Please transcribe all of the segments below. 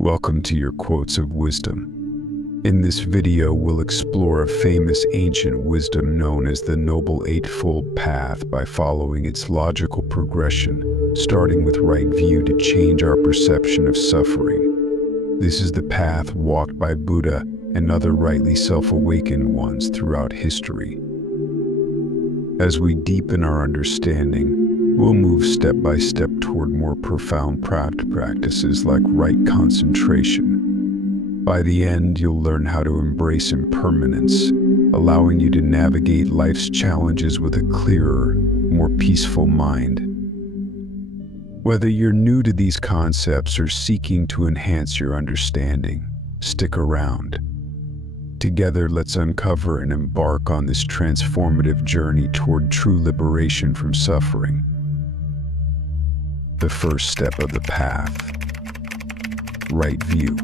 Welcome to your Quotes of Wisdom. In this video, we'll explore a famous ancient wisdom known as the Noble Eightfold Path by following its logical progression, starting with right view to change our perception of suffering. This is the path walked by Buddha and other rightly self-awakened ones throughout history. As we deepen our understanding, we'll move step by step toward more profound practices like right concentration. By the end, you'll learn how to embrace impermanence, allowing you to navigate life's challenges with a clearer, more peaceful mind. Whether you're new to these concepts or seeking to enhance your understanding, stick around. Together, let's uncover and embark on this transformative journey toward true liberation from suffering. The first step of the path. Right view.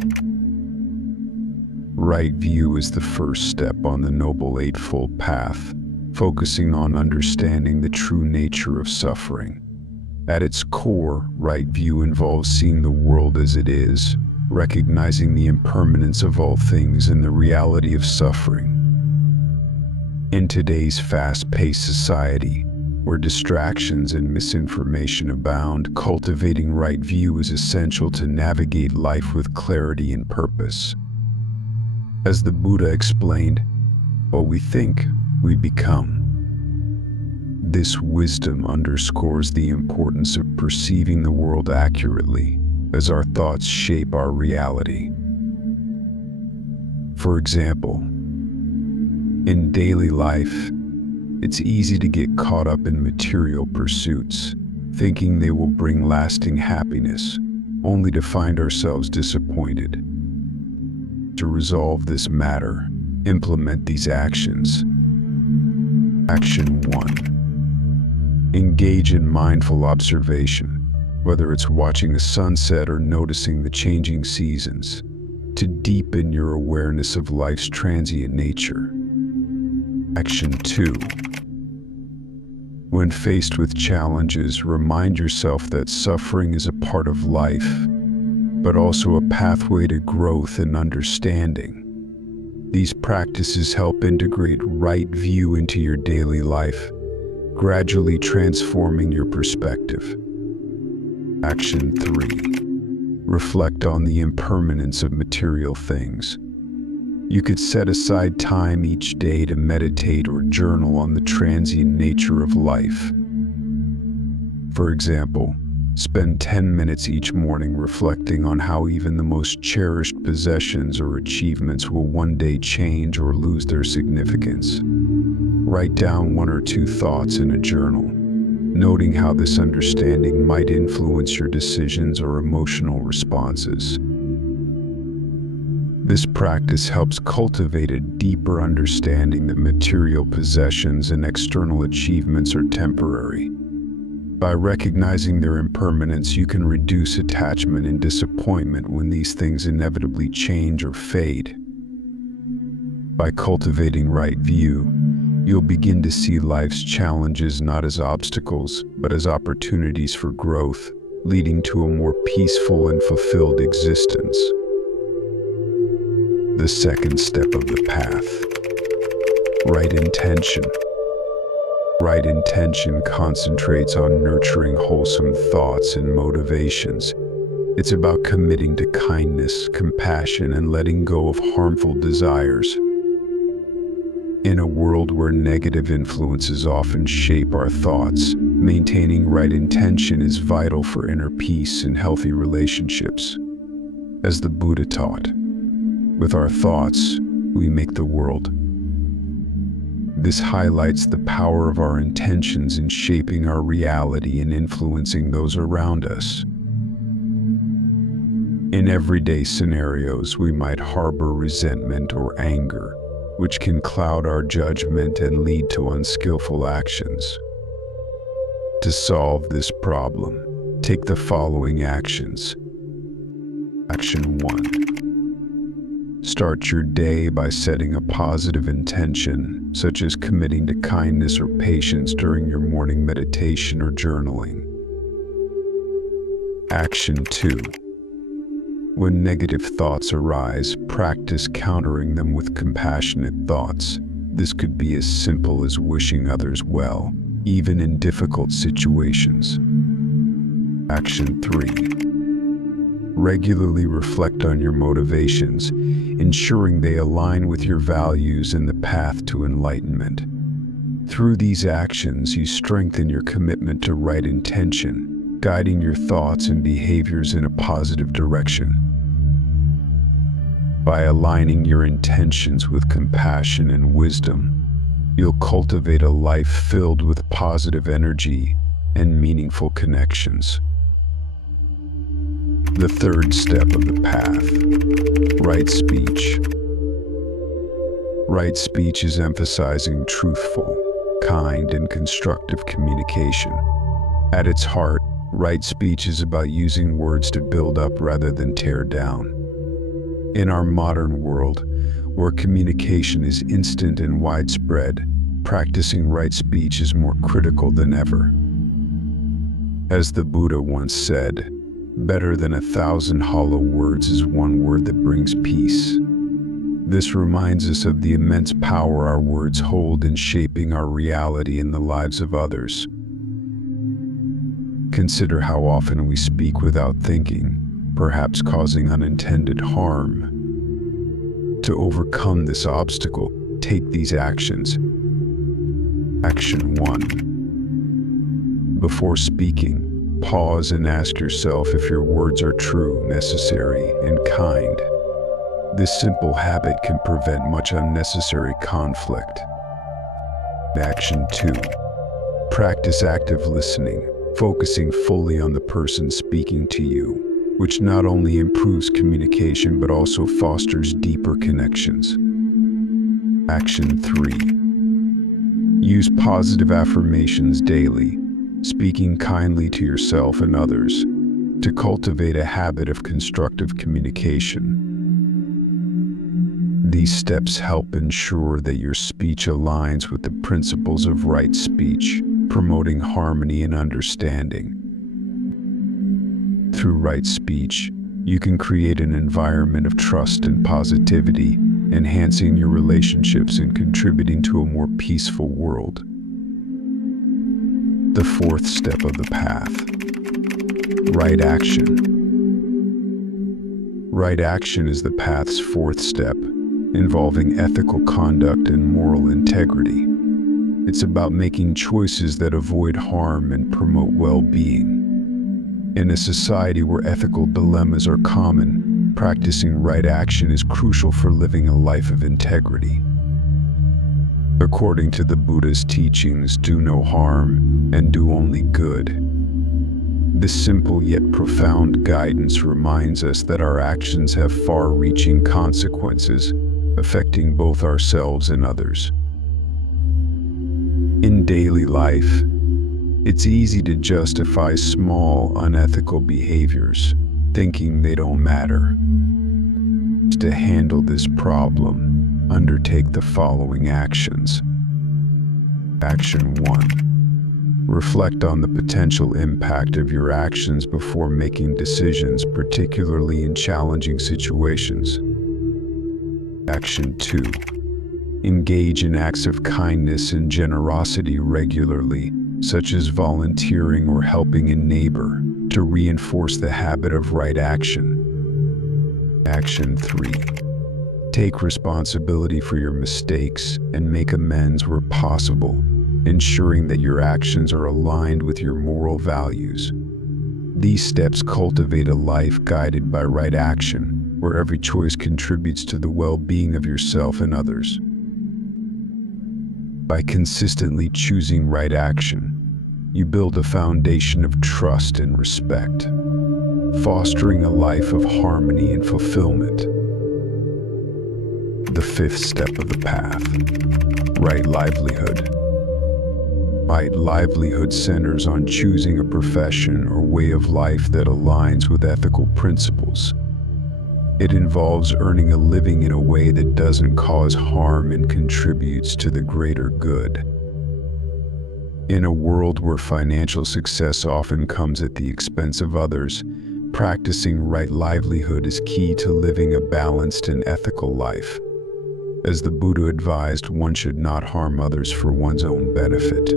Right view is the first step on the Noble Eightfold Path, focusing on understanding the true nature of suffering. At its core, right view involves seeing the world as it is, recognizing the impermanence of all things and the reality of suffering. In today's fast-paced society, where distractions and misinformation abound, cultivating right view is essential to navigate life with clarity and purpose. As the Buddha explained, what we think, we become. This wisdom underscores the importance of perceiving the world accurately, as our thoughts shape our reality. For example, in daily life, it's easy to get caught up in material pursuits, thinking they will bring lasting happiness, only to find ourselves disappointed. To resolve this matter, implement these actions. Action 1. Engage in mindful observation, whether it's watching the sunset or noticing the changing seasons, to deepen your awareness of life's transient nature. Action 2. When faced with challenges, remind yourself that suffering is a part of life, but also a pathway to growth and understanding. These practices help integrate right view into your daily life, gradually transforming your perspective. Action 3. Reflect on the impermanence of material things. You could set aside time each day to meditate or journal on the transient nature of life. For example, spend 10 minutes each morning reflecting on how even the most cherished possessions or achievements will one day change or lose their significance. Write down 1 or 2 thoughts in a journal, noting how this understanding might influence your decisions or emotional responses. This practice helps cultivate a deeper understanding that material possessions and external achievements are temporary. By recognizing their impermanence, you can reduce attachment and disappointment when these things inevitably change or fade. By cultivating right view, you'll begin to see life's challenges not as obstacles, but as opportunities for growth, leading to a more peaceful and fulfilled existence. The second step of the path. Right intention. Right intention concentrates on nurturing wholesome thoughts and motivations. It's about committing to kindness, compassion, and letting go of harmful desires. In a world where negative influences often shape our thoughts, maintaining right intention is vital for inner peace and healthy relationships. As the Buddha taught, with our thoughts, we make the world. This highlights the power of our intentions in shaping our reality and influencing those around us. In everyday scenarios, we might harbor resentment or anger, which can cloud our judgment and lead to unskillful actions. To solve this problem, take the following actions. Action 1. Start your day by setting a positive intention, such as committing to kindness or patience during your morning meditation or journaling. Action 2. When negative thoughts arise, practice countering them with compassionate thoughts. This could be as simple as wishing others well, even in difficult situations. Action 3. Regularly reflect on your motivations, ensuring they align with your values and the path to enlightenment. Through these actions, you strengthen your commitment to right intention, guiding your thoughts and behaviors in a positive direction. By aligning your intentions with compassion and wisdom, you'll cultivate a life filled with positive energy and meaningful connections. The third step of the path: right speech. Right speech is emphasizing truthful, kind, and constructive communication. At its heart, right speech is about using words to build up rather than tear down. In our modern world, where communication is instant and widespread, practicing right speech is more critical than ever. As the Buddha once said, "Better than 1,000 hollow words is one word that brings peace." This reminds us of the immense power our words hold in shaping our reality and the lives of others. Consider how often we speak without thinking, perhaps causing unintended harm. To overcome this obstacle, take these actions. Action 1. Before speaking, pause and ask yourself if your words are true, necessary, and kind. This simple habit can prevent much unnecessary conflict. Action 2. Practice active listening, focusing fully on the person speaking to you, which not only improves communication but also fosters deeper connections. Action 3. Use positive affirmations daily, speaking kindly to yourself and others, to cultivate a habit of constructive communication. These steps help ensure that your speech aligns with the principles of right speech, promoting harmony and understanding. Through right speech, you can create an environment of trust and positivity, enhancing your relationships and contributing to a more peaceful world. The fourth step of the path: right action. Right action is the path's fourth step, involving ethical conduct and moral integrity. It's about making choices that avoid harm and promote well-being. In a society where ethical dilemmas are common, practicing right action is crucial for living a life of integrity. According to the Buddha's teachings, do no harm and do only good. This simple yet profound guidance reminds us that our actions have far-reaching consequences, affecting both ourselves and others. In daily life, it's easy to justify small, unethical behaviors, thinking they don't matter. To handle this problem, undertake the following actions. Action 1. Reflect on the potential impact of your actions before making decisions, particularly in challenging situations. Action 2. Engage in acts of kindness and generosity regularly, such as volunteering or helping a neighbor, to reinforce the habit of right action. Action 3. Take responsibility for your mistakes and make amends where possible, ensuring that your actions are aligned with your moral values. These steps cultivate a life guided by right action, where every choice contributes to the well-being of yourself and others. By consistently choosing right action, you build a foundation of trust and respect, fostering a life of harmony and fulfillment. The fifth step of the path: right livelihood. Right livelihood centers on choosing a profession or way of life that aligns with ethical principles. It involves earning a living in a way that doesn't cause harm and contributes to the greater good. In a world where financial success often comes at the expense of others, Practicing right livelihood is key to living a balanced and ethical life. As the Buddha advised, one should not harm others for one's own benefit.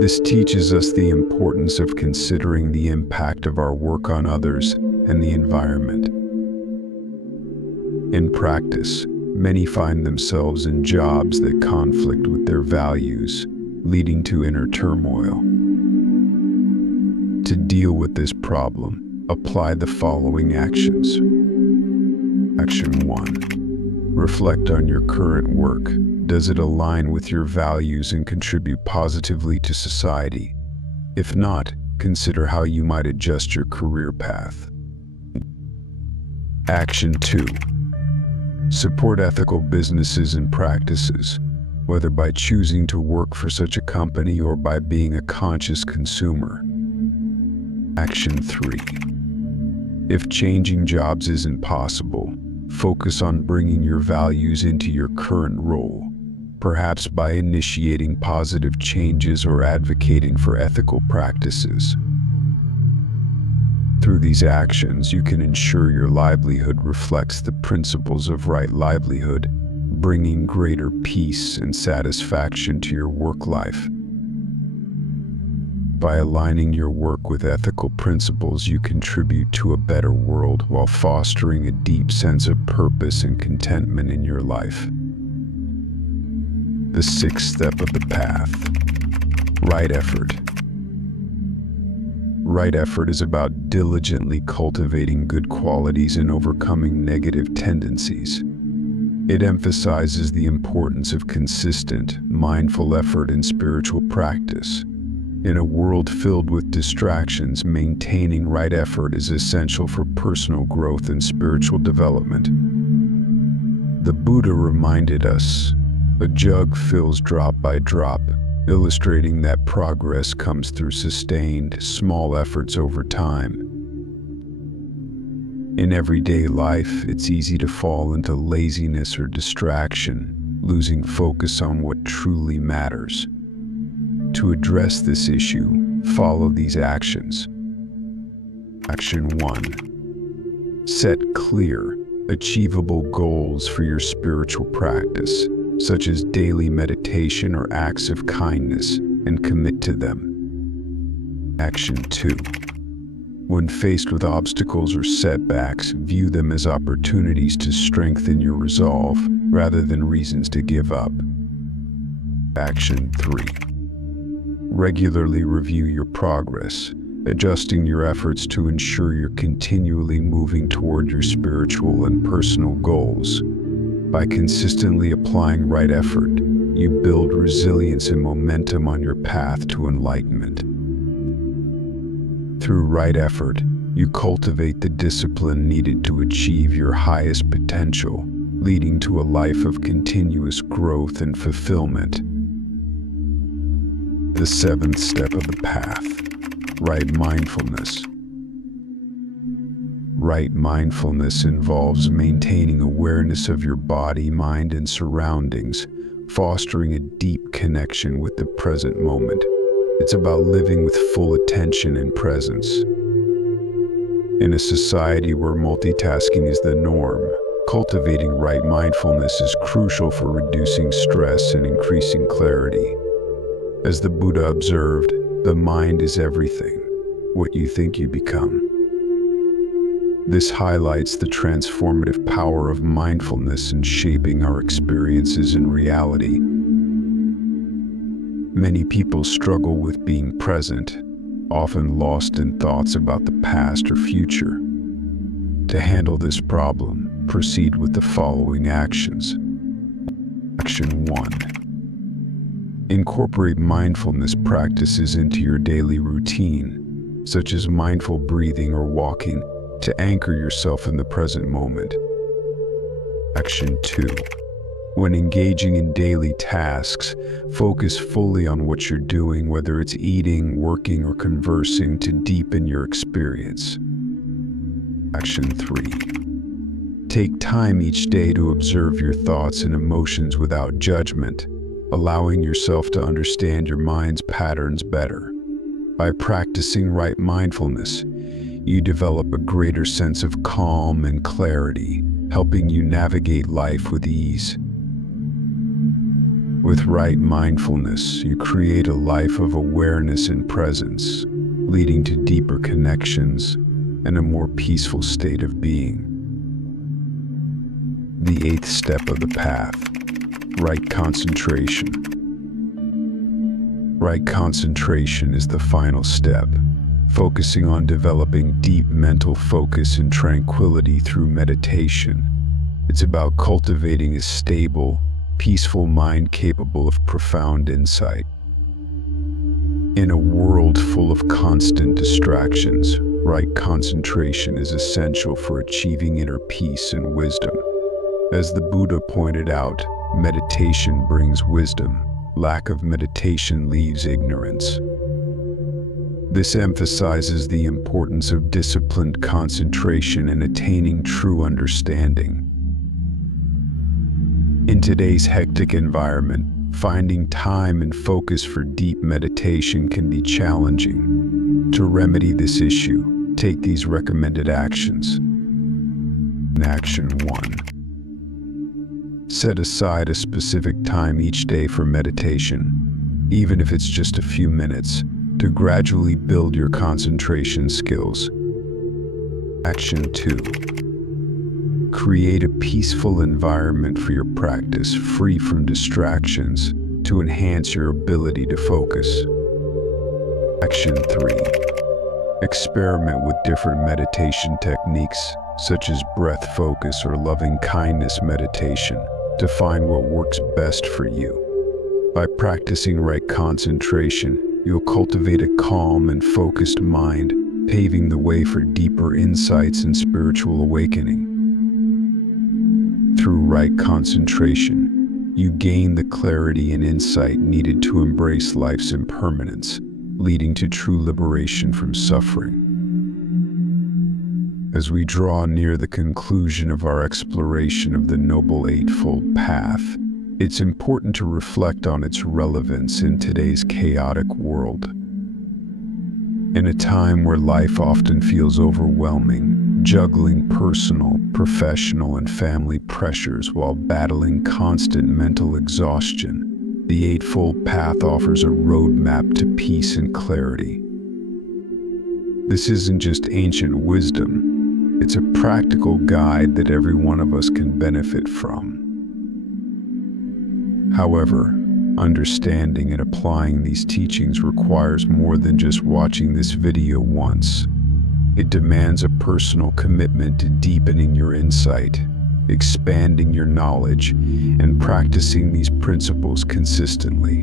This teaches us the importance of considering the impact of our work on others and the environment. In practice, many find themselves in jobs that conflict with their values, leading to inner turmoil. To deal with this problem, apply the following actions. Action 1. Reflect on your current work. Does it align with your values and contribute positively to society? If not, consider how you might adjust your career path. Action 2. Support ethical businesses and practices, whether by choosing to work for such a company or by being a conscious consumer. Action 3. If changing jobs isn't possible, focus on bringing your values into your current role, perhaps by initiating positive changes or advocating for ethical practices. Through these actions, you can ensure your livelihood reflects the principles of right livelihood, bringing greater peace and satisfaction to your work life. By aligning your work with ethical principles, you contribute to a better world while fostering a deep sense of purpose and contentment in your life. The sixth step of the path: right effort. Right effort is about diligently cultivating good qualities and overcoming negative tendencies. It emphasizes the importance of consistent, mindful effort in spiritual practice. In a world filled with distractions, maintaining right effort is essential for personal growth and spiritual development. The Buddha reminded us, "A jug fills drop by drop," illustrating that progress comes through sustained, small efforts over time. In everyday life, it's easy to fall into laziness or distraction, losing focus on what truly matters. To address this issue, follow these actions. Action 1. Set clear, achievable goals for your spiritual practice, such as daily meditation or acts of kindness, and commit to them. Action 2. When faced with obstacles or setbacks, view them as opportunities to strengthen your resolve, rather than reasons to give up. Action 3. Regularly review your progress, adjusting your efforts to ensure you're continually moving toward your spiritual and personal goals. By consistently applying right effort, you build resilience and momentum on your path to enlightenment. Through right effort, you cultivate the discipline needed to achieve your highest potential, leading to a life of continuous growth and fulfillment. The seventh step of the path: right mindfulness. Right mindfulness involves maintaining awareness of your body, mind, and surroundings, fostering a deep connection with the present moment. It's about living with full attention and presence. In a society where multitasking is the norm, cultivating right mindfulness is crucial for reducing stress and increasing clarity. As the Buddha observed, the mind is everything. What you think, you become. This highlights the transformative power of mindfulness in shaping our experiences in reality. Many people struggle with being present, often lost in thoughts about the past or future. To handle this problem, proceed with the following actions. Action 1. Incorporate mindfulness practices into your daily routine, such as mindful breathing or walking, to anchor yourself in the present moment. Action 2. When engaging in daily tasks, focus fully on what you're doing, whether it's eating, working, or conversing, to deepen your experience. Action 3. Take time each day to observe your thoughts and emotions without judgment, allowing yourself to understand your mind's patterns better. By practicing right mindfulness, you develop a greater sense of calm and clarity, helping you navigate life with ease. With right mindfulness, you create a life of awareness and presence, leading to deeper connections and a more peaceful state of being. The eighth step of the path, right concentration. Right concentration is the final step, focusing on developing deep mental focus and tranquility through meditation. It's about cultivating a stable, peaceful mind capable of profound insight. In a world full of constant distractions, right concentration is essential for achieving inner peace and wisdom. As the Buddha pointed out, meditation brings wisdom. Lack of meditation leaves ignorance. This emphasizes the importance of disciplined concentration in attaining true understanding. In today's hectic environment, finding time and focus for deep meditation can be challenging. To remedy this issue, take these recommended actions. Action 1. Set aside a specific time each day for meditation, even if it's just a few minutes, to gradually build your concentration skills. Action 2. Create a peaceful environment for your practice, free from distractions, to enhance your ability to focus. Action 3. Experiment with different meditation techniques, such as breath focus or loving kindness meditation, to find what works best for you. By practicing right concentration, you'll cultivate a calm and focused mind, paving the way for deeper insights and spiritual awakening. Through right concentration, you gain the clarity and insight needed to embrace life's impermanence, leading to true liberation from suffering. As we draw near the conclusion of our exploration of the Noble Eightfold Path, it's important to reflect on its relevance in today's chaotic world. In a time where life often feels overwhelming, juggling personal, professional, and family pressures while battling constant mental exhaustion, the Eightfold Path offers a roadmap to peace and clarity. This isn't just ancient wisdom. It's a practical guide that every one of us can benefit from. However, understanding and applying these teachings requires more than just watching this video once. It demands a personal commitment to deepening your insight, expanding your knowledge, and practicing these principles consistently.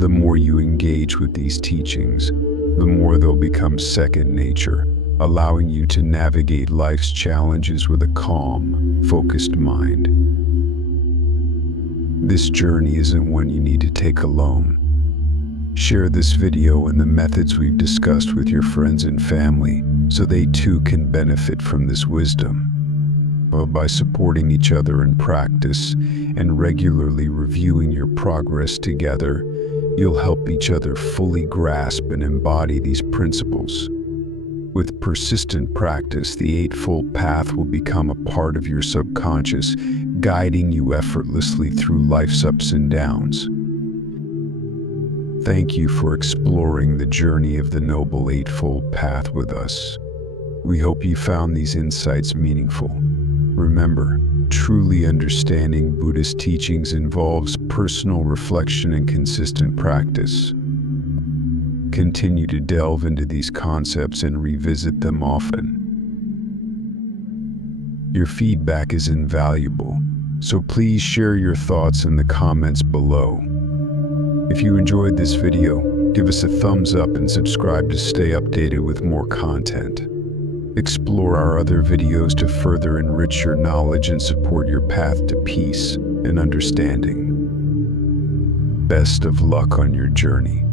The more you engage with these teachings, the more they'll become second nature, allowing you to navigate life's challenges with a calm, focused mind. This journey isn't one you need to take alone. Share this video and the methods we've discussed with your friends and family so they too can benefit from this wisdom. By supporting each other in practice and regularly reviewing your progress together, you'll help each other fully grasp and embody these principles. With persistent practice, the Eightfold Path will become a part of your subconscious, guiding you effortlessly through life's ups and downs. Thank you for exploring the journey of the Noble Eightfold Path with us. We hope you found these insights meaningful. Remember, truly understanding Buddhist teachings involves personal reflection and consistent practice. Continue to delve into these concepts and revisit them often. Your feedback is invaluable, so please share your thoughts in the comments below. If you enjoyed this video, give us a thumbs up and subscribe to stay updated with more content. Explore our other videos to further enrich your knowledge and support your path to peace and understanding. Best of luck on your journey.